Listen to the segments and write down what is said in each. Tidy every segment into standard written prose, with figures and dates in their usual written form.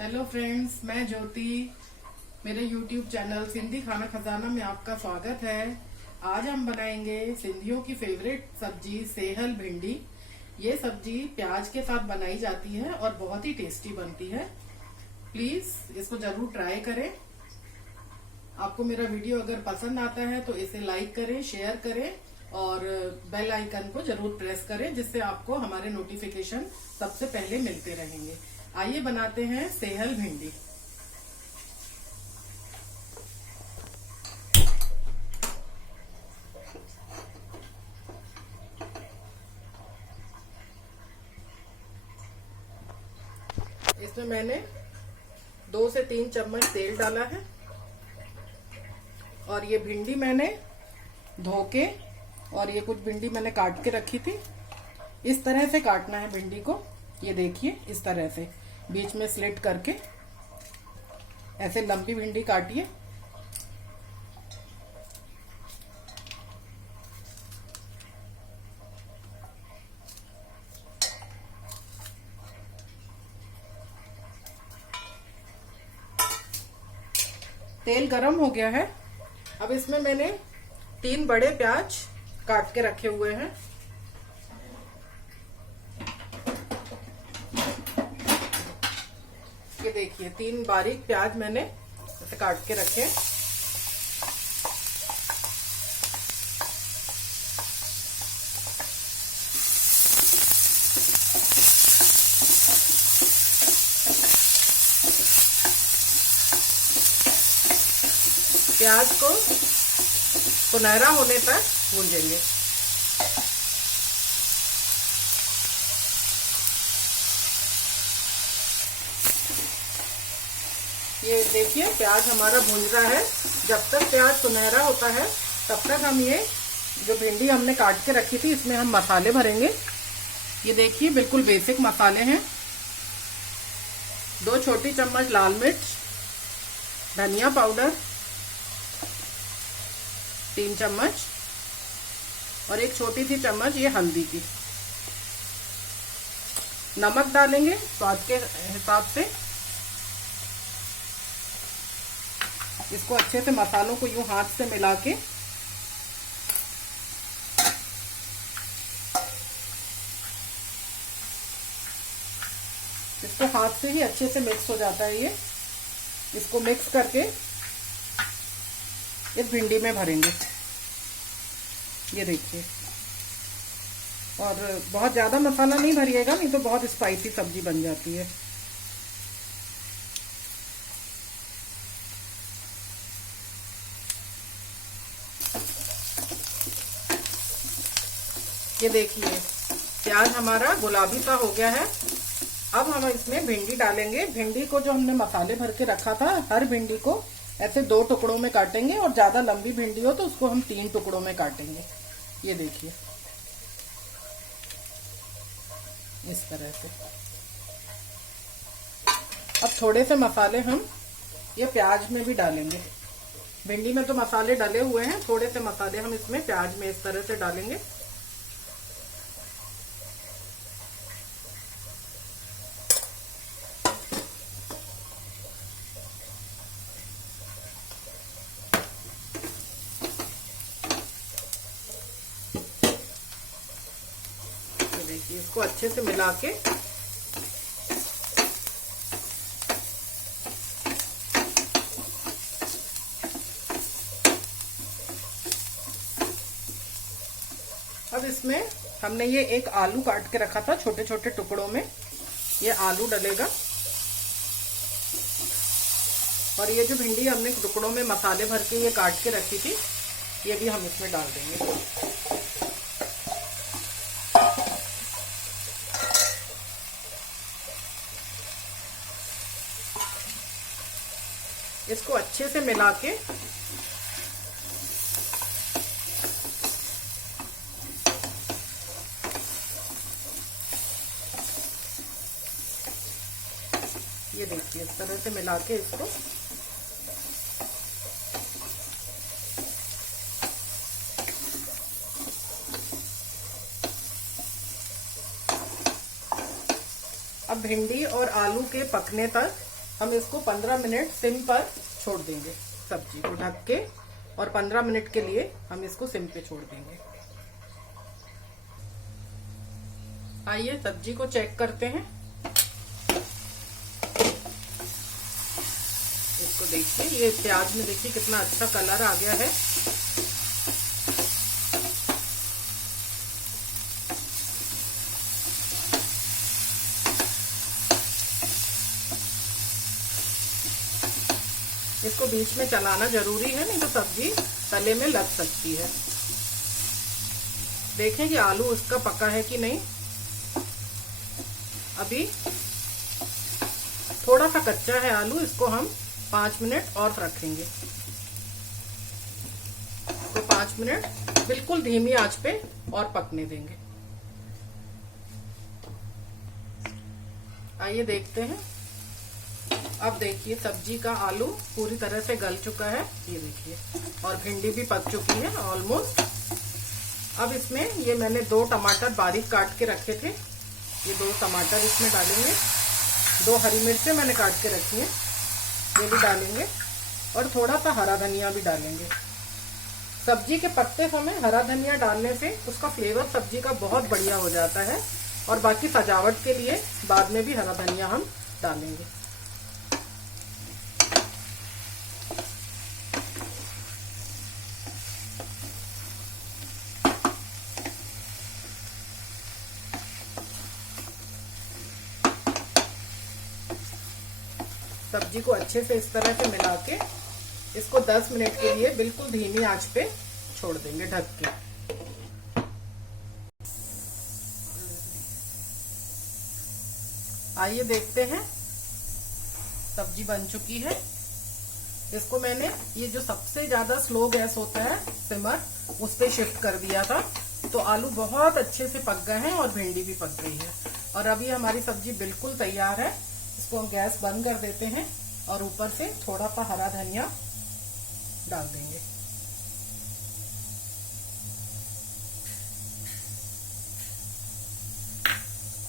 Hello friends, मैं ज्योति। मेरे YouTube channel Sindhi खाना खजाना में आपका स्वागत है। आज हम बनाएंगे सिंधियों की फेवरेट सब्जी सेहल भिंडी। ये सब्जी प्याज के साथ बनाई जाती है और बहुत ही टेस्टी बनती है। प्लीज इसको जरूर ट्राई करें। आपको मेरा वीडियो अगर पसंद आता है तो इसे लाइक करें, शेयर करें और बेल आइकन को जरूर प्रेस करें, जिससे आपको हमारे नोटिफिकेशन सबसे पहले मिलते रहेंगे। आइए बनाते हैं सेहल भिंडी। इसमें मैंने 2 से 3 चम्मच तेल डाला है और ये भिंडी मैंने धो के और ये कुछ भिंडी मैंने काट के रखी थी। इस तरह से काटना है भिंडी को। ये देखिए, इस तरह से बीच में स्लिट करके ऐसे लंबी भिंडी काटिए। तेल गरम हो गया है। अब इसमें मैंने 3 बड़े प्याज काट के रखे हुए हैं। ये देखिए, 3 बारीक प्याज मैंने ऐसे काट के रखे। प्याज को सुनहरा होने तक भूंजेंगे। ये देखिए, प्याज हमारा भून रहा है। जब तक प्याज सुनहरा होता है तब तक हम ये जो भिंडी हमने काट के रखी थी इसमें हम मसाले भरेंगे। ये देखिए, बिल्कुल बेसिक मसाले हैं। 2 छोटी चम्मच लाल मिर्च, धनिया पाउडर 3 चम्मच और 1 छोटी सी चम्मच ये हल्दी की। नमक डालेंगे स्वाद के हिसाब से। इसको अच्छे से मसालों को यूं हाथ से मिला के इसको हाथ से ही अच्छे से मिक्स हो जाता है ये। इसको मिक्स करके इस भिंडी में भरेंगे। ये देखिए, और बहुत ज्यादा मसाला नहीं भरिएगा, नहीं तो बहुत स्पाइसी सब्जी बन जाती है। ये देखिए, प्याज हमारा गुलाबी सा हो गया है। अब हम इसमें भिंडी डालेंगे। भिंडी को जो हमने मसाले भर के रखा था, हर भिंडी को ऐसे 2 टुकड़ों में काटेंगे और ज्यादा लंबी भिंडी हो तो उसको हम 3 टुकड़ों में काटेंगे। ये देखिए, इस तरह से। अब थोड़े से मसाले हम ये प्याज में भी डालेंगे। भिंडी में तो मसाले डले हुए हैं, थोड़े से मसाले हम इसमें प्याज में इस तरह से डालेंगे। देखिए, इसको अच्छे से मिला के अब इसमें हमने ये 1 आलू काट के रखा था छोटे छोटे टुकड़ों में। ये आलू डलेगा और ये जो भिंडी हमने टुकड़ों में मसाले भर के ये काट के रखी थी, ये भी हम इसमें डाल देंगे। इसको अच्छे से मिला के ये देखिए, इस तरह से मिला के इसको अब भिंडी और आलू के पकने तक हम इसको 15 मिनट सिम पर छोड़ देंगे। सब्जी को ढक के और 15 मिनट के लिए हम इसको सिम पे छोड़ देंगे। आइए सब्जी को चेक करते हैं। इसको देखिए, ये प्याज में देखिए कितना अच्छा कलर आ गया है। इसको बीच में चलाना जरूरी है, नहीं तो सब्जी तले में लग सकती है। देखें कि आलू उसका पका है कि नहीं। अभी थोड़ा सा कच्चा है आलू, इसको हम 5 मिनट और रखेंगे। तो 5 मिनट बिल्कुल धीमी आंच पे और पकने देंगे। आइए देखते हैं। अब देखिए सब्जी का आलू पूरी तरह से गल चुका है, ये देखिए, और भिंडी भी पक चुकी है ऑलमोस्ट। अब इसमें ये मैंने 2 टमाटर बारीक काट के रखे थे, ये 2 टमाटर इसमें डालेंगे। 2 हरी मिर्चें मैंने काट के रखी हैं, ये भी डालेंगे, और थोड़ा सा हरा धनिया भी डालेंगे। सब्जी के पकते समय हरा धनिया डालने से उसका फ्लेवर सब्जी का बहुत बढ़िया हो जाता है, और बाकी सजावट के लिए बाद में भी हरा धनिया हम डालेंगे। सब्जी को अच्छे से इस तरह से मिला के इसको 10 मिनट के लिए बिल्कुल धीमी आंच पे छोड़ देंगे ढक के। आइए देखते हैं, सब्जी बन चुकी है। इसको मैंने ये जो सबसे ज्यादा स्लो गैस होता है सिमर, उस पे शिफ्ट कर दिया था, तो आलू बहुत अच्छे से पक गए हैं और भिंडी भी पक गई है। और अभी हमारी सब्जी बिल्कुल तैयार है। इसको हम गैस बंद कर देते हैं और ऊपर से थोड़ा सा हरा धनिया डाल देंगे।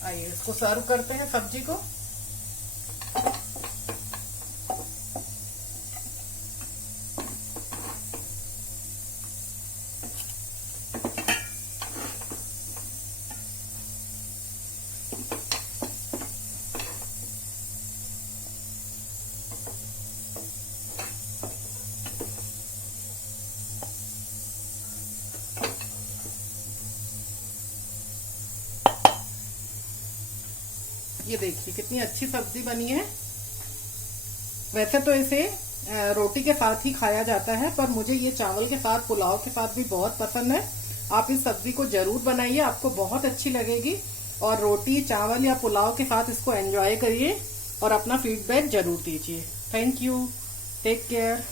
आइए इसको सर्व करते हैं सब्जी को। ये देखिए कितनी अच्छी सब्जी बनी है। वैसे तो इसे रोटी के साथ ही खाया जाता है, पर मुझे ये चावल के साथ, पुलाव के साथ भी बहुत पसंद है। आप इस सब्जी को जरूर बनाइए, आपको बहुत अच्छी लगेगी। और रोटी, चावल या पुलाव के साथ इसको एंजॉय करिए और अपना फीडबैक जरूर दीजिए। Thank you, take care.